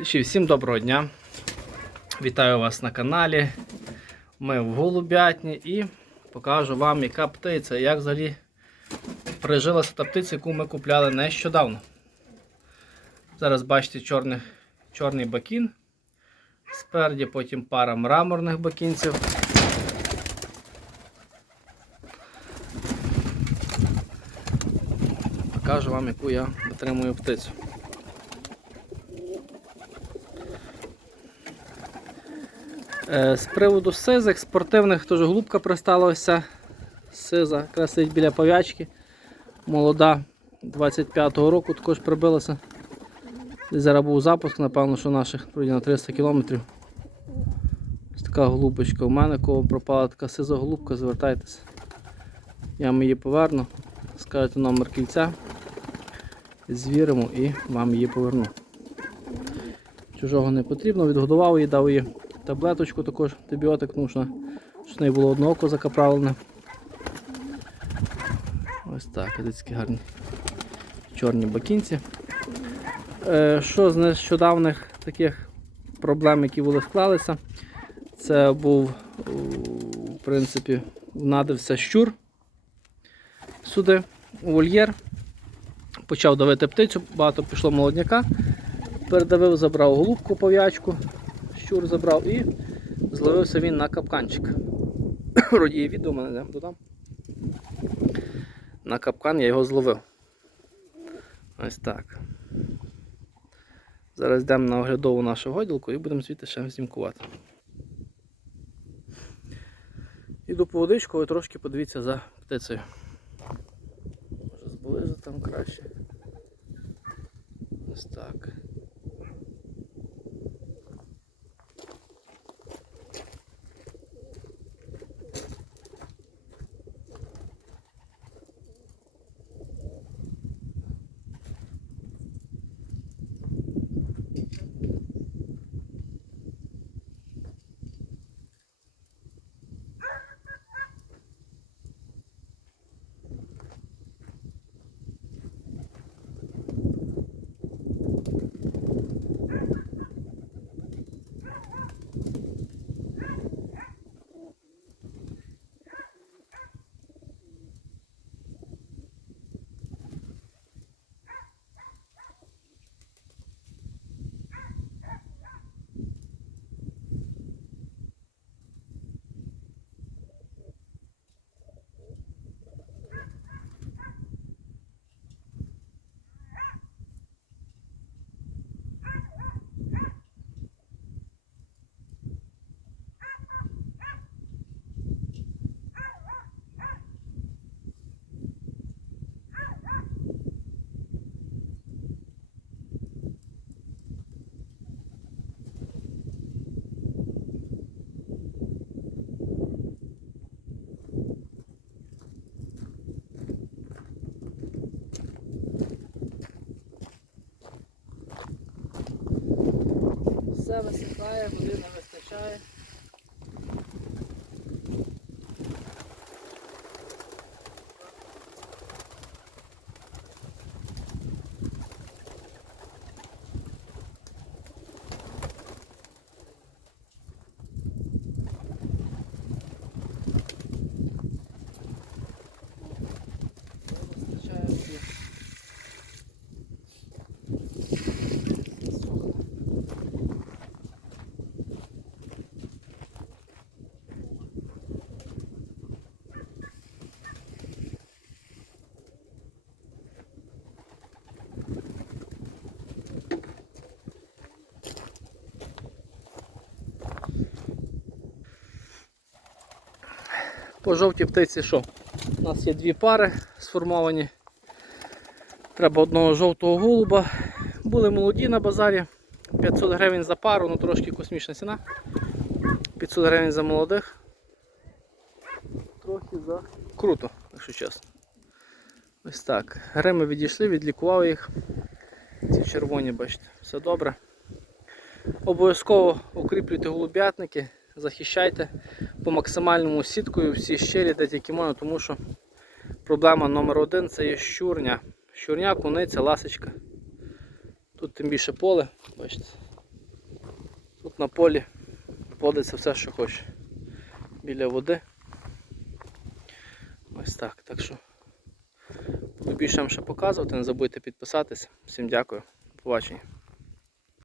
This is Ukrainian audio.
Всім доброго дня. Вітаю вас на каналі. Ми в Голубятні і покажу вам, яка птиця, як взагалі прижилася та птиця, яку ми купляли нещодавно. Зараз бачите чорний, чорний бакін. Спереді потім пара мраморних бакінців. Покажу вам, яку я отримую птицю. З приводу сизих спортивних теж голубка присталася. Сиза якраз сидить біля пов'ячки. Молода 25-го року також прибилася. Зараз був запуск, напевно, що наших на 300 кілометрів. Ось така голубочка. У мене кого пропала така сиза голубка, звертайтеся. Я вам її поверну. Скажете номер кільця. Звіримо і вам її поверну. Чужого не потрібно, відгодував її, дав їй таблеточку також, антибіотик, що щоб в неї було одне око закаправлене. Ось так, ось гарні чорні бакінці. Е, що з нещодавних таких проблем, які були склалися, це був, в принципі, внадився щур сюди, у вольєр. Почав давити птицю, багато пішло молодняка, передавив, забрав голубку пов'ячку, щур забрав і зловився він на капканчик. Вроді є відео мене додам. На капкан я його зловив. Ось так. Зараз йдемо на оглядову нашу годілку і будемо звідти ще знімкувати. Іду по водичку, ви трошки подивіться за птицею. Може зблизу там краще. Ось так. Все висихає, води не вистачає. Не вистачає води. По жовтій птиці що? У нас є дві пари сформовані. Треба одного жовтого голуба. Були молоді на базарі. 500 гривень за пару, ну трошки космічна ціна. 500 гривень за молодих. Трохи за круто, якщо чесно. Ось так. Грими відійшли, відлікував їх. Ці червоні, бачите, все добре. Обов'язково укріплюйте голуб'ятники, захищайте по максимальному сіткою всі щелі, де тільки можна, тому що проблема номер один це є щурня. Щурня, куниця, ласочка. Тут тим більше поле, бачите. Тут на полі плодиться все, що хоче. Біля води. Ось так. Так що буду більше вам ще показувати. Не забудьте підписатися. Всім дякую. Побачення.